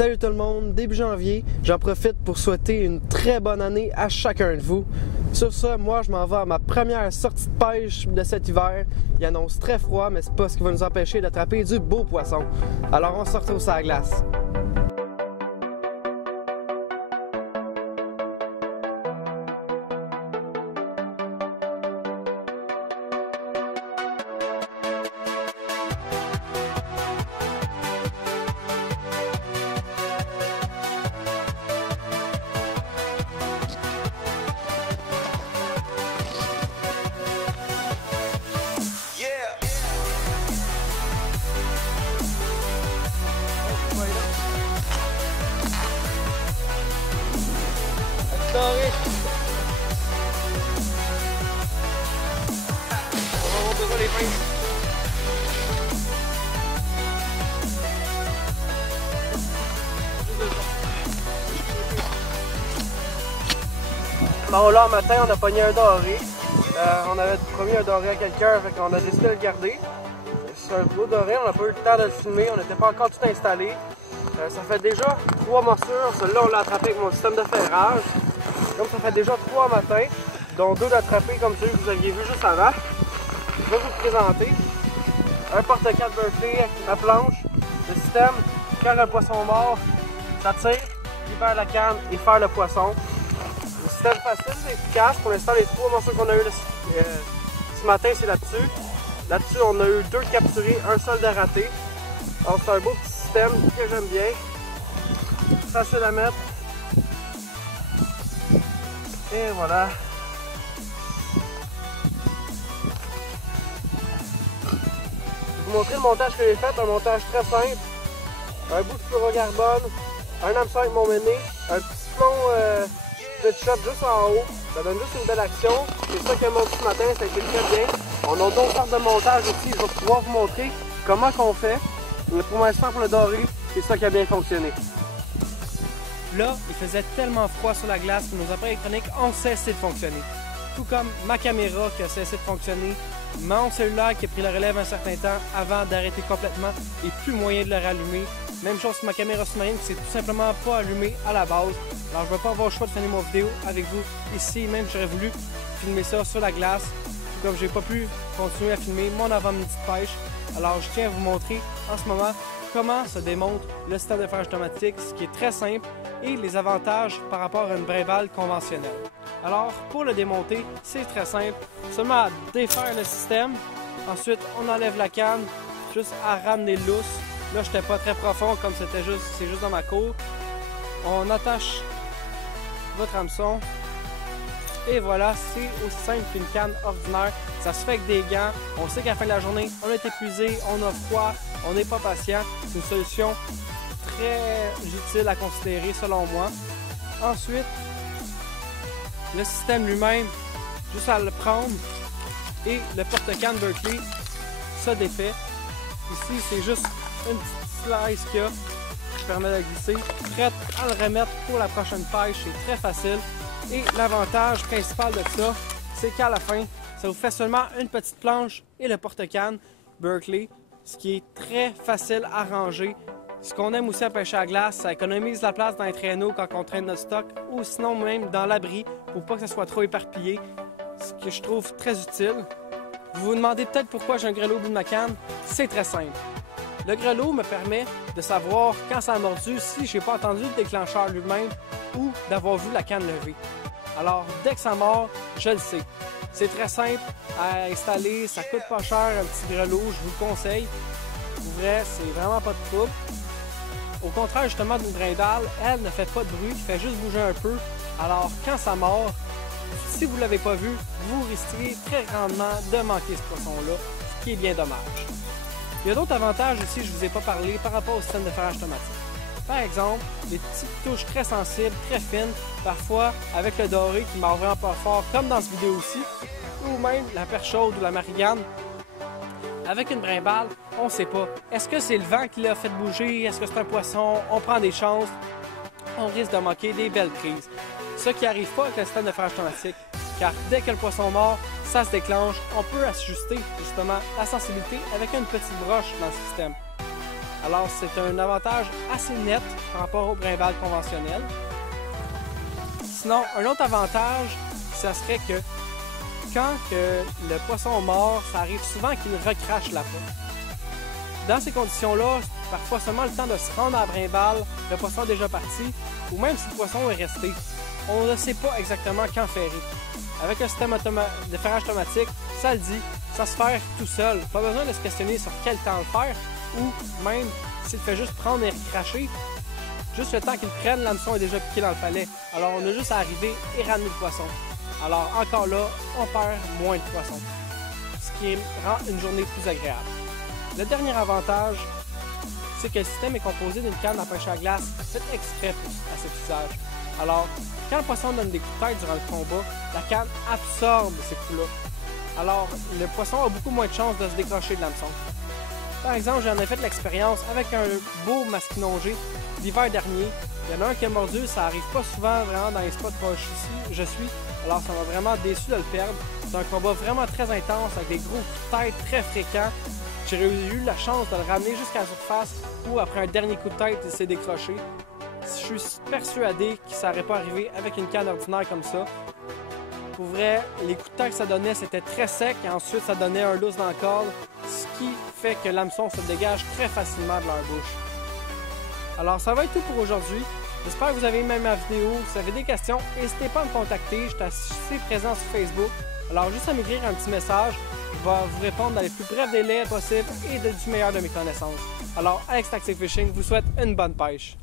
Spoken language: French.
Salut tout le monde, début janvier, j'en profite pour souhaiter une très bonne année à chacun de vous. Sur ça, moi je m'en vais à ma première sortie de pêche de cet hiver. Il annonce très froid, mais c'est pas ce qui va nous empêcher d'attraper du beau poisson. Alors on se retrouve sur la glace. Doré. On va avoir besoin des pinces. Bon là, matin, on a pogné un doré. On avait promis un doré à quelqu'un, fait qu'on a décidé de le garder. C'est un gros doré, on n'a pas eu le temps de le filmer, on n'était pas encore tout installé. Ça fait déjà 3 morsures, celui-là on l'a attrapé avec mon système de ferrage. Donc ça fait déjà 3 matins, dont 2 d'attrapés comme celui que vous aviez vu juste avant. Je vais vous présenter un porte-4 Berkley avec ma planche. Le système, quand un poisson mort, ça tire, libère la canne et faire le poisson. Le système facile, efficace. Pour l'instant, les 3 morceaux qu'on a eu ce matin, c'est là-dessus. Là-dessus, on a eu 2 capturés, un seul de raté. Alors c'est un beau petit système que j'aime bien. Facile à mettre. Et voilà. Je vais vous montrer le montage que j'ai fait, un montage très simple. Un bout de fluorocarbone, un hameçon avec mon méné, un petit plomb split shot juste en haut. Ça donne juste une belle action. C'est ça qui a monté ce matin, ça a été très bien. On a d'autres sortes de montage aussi, je vais pouvoir vous montrer comment qu'on fait. Mais pour l'instant, pour le doré, c'est ça qui a bien fonctionné. Là, il faisait tellement froid sur la glace que nos appareils électroniques ont cessé de fonctionner. Tout comme ma caméra qui a cessé de fonctionner, mon cellulaire qui a pris la relève un certain temps avant d'arrêter complètement et plus moyen de le rallumer. Même chose sur ma caméra sous-marine qui s'est tout simplement pas allumée à la base. Alors je ne vais pas avoir le choix de finir mon vidéo avec vous ici, même j'aurais voulu filmer ça sur la glace. Tout comme j'ai pas pu continuer à filmer mon avant-midi de pêche. Alors je tiens à vous montrer en ce moment comment se démonte le système de ferrage automatique, ce qui est très simple, et les avantages par rapport à une brinvale conventionnelle. Alors, pour le démonter, c'est très simple. Seulement à défaire le système. Ensuite, on enlève la canne, juste à ramener lousse. Là, j'étais pas très profond, comme c'est juste dans ma cour. On attache votre hameçon. Et voilà, c'est aussi simple qu'une canne ordinaire. Ça se fait avec des gants. On sait qu'à la fin de la journée, on est épuisé, on a froid, on n'est pas patient. C'est une solution très utile à considérer selon moi. Ensuite, le système lui-même, juste à le prendre et le porte-canne Berkley se défait. Ici, c'est juste une petite slice qu'il y a qui permet de glisser. Prête à le remettre pour la prochaine pêche, c'est très facile. Et l'avantage principal de ça, c'est qu'à la fin, ça vous fait seulement une petite planche et le porte-canne Berkley, ce qui est très facile à ranger. Ce qu'on aime aussi à pêcher à glace, ça économise la place dans les traîneaux quand on traîne notre stock ou sinon même dans l'abri pour pas que ça soit trop éparpillé, ce que je trouve très utile. Vous vous demandez peut-être pourquoi j'ai un grelot au bout de ma canne? C'est très simple. Le grelot me permet de savoir quand ça a mordu si j'ai pas entendu le déclencheur lui-même ou d'avoir vu la canne lever. Alors, dès que ça mord, je le sais. C'est très simple à installer, ça coûte pas cher un petit grelot, je vous le conseille. Pour vrai, c'est vraiment pas de trouble. Au contraire, justement, d'une brinvale, elle ne fait pas de bruit, elle fait juste bouger un peu. Alors, quand ça mord, si vous ne l'avez pas vu, vous risquez très grandement de manquer ce poisson-là, ce qui est bien dommage. Il y a d'autres avantages aussi, je ne vous ai pas parlé, par rapport au système de ferrage automatique. Par exemple, les petites touches très sensibles, très fines, parfois avec le doré qui mord vraiment pas fort, comme dans cette vidéo aussi, ou même la perche chaude ou la marigane. Avec une brinvale, on ne sait pas. Est-ce que c'est le vent qui l'a fait bouger? Est-ce que c'est un poisson? On prend des chances. On risque de manquer des belles prises. Ce qui n'arrive pas avec le système de ferrage automatique. Car dès que le poisson mord, ça se déclenche. On peut ajuster justement la sensibilité avec une petite broche dans le système. Alors c'est un avantage assez net par rapport au brimbal conventionnel. Sinon, un autre avantage, ça serait que quand le poisson mord, ça arrive souvent qu'il recrache la peau. Dans ces conditions-là, parfois seulement le temps de se rendre à la brimbale, le poisson est déjà parti, ou même si le poisson est resté. On ne sait pas exactement quand ferrer. Avec un système de ferrage automatique, ça le dit, ça se fait tout seul. Pas besoin de se questionner sur quel temps le faire, ou même s'il fait juste prendre et recracher, juste le temps qu'il prenne, l'hameçon est déjà piqué dans le palet. Alors on a juste à arriver et ramener le poisson. Alors encore là, on perd moins de poissons, ce qui rend une journée plus agréable. Le dernier avantage, c'est que le système est composé d'une canne à pêche à glace faite exprès à cet usage. Alors, quand le poisson donne des coups de tête durant le combat, la canne absorbe ces coups-là. Alors, le poisson a beaucoup moins de chances de se décrocher de l'hameçon. Par exemple, j'en ai fait l'expérience avec un beau masquinongé l'hiver dernier. Il y en a un qui a mordu, ça arrive pas souvent vraiment dans les spots où je suis. Alors, ça m'a vraiment déçu de le perdre. C'est un combat vraiment très intense avec des gros coups de tête très fréquents. J'ai eu la chance de le ramener jusqu'à la surface où, après un dernier coup de tête, il s'est décroché. Je suis persuadé que ça n'aurait pas arrivé avec une canne ordinaire comme ça. Pour vrai, les coups de tête que ça donnait, c'était très sec et ensuite ça donnait un loose dans le corde, ce qui fait que l'hameçon se dégage très facilement de leur bouche. Alors, ça va être tout pour aujourd'hui. J'espère que vous avez aimé ma vidéo. Si vous avez des questions, n'hésitez pas à me contacter. Je suis assez présent sur Facebook. Alors, juste à m'écrire un petit message. Je vais vous répondre dans les plus brefs délais possibles et du meilleur de mes connaissances. Alors, Alex Tactic Fishing vous souhaite une bonne pêche.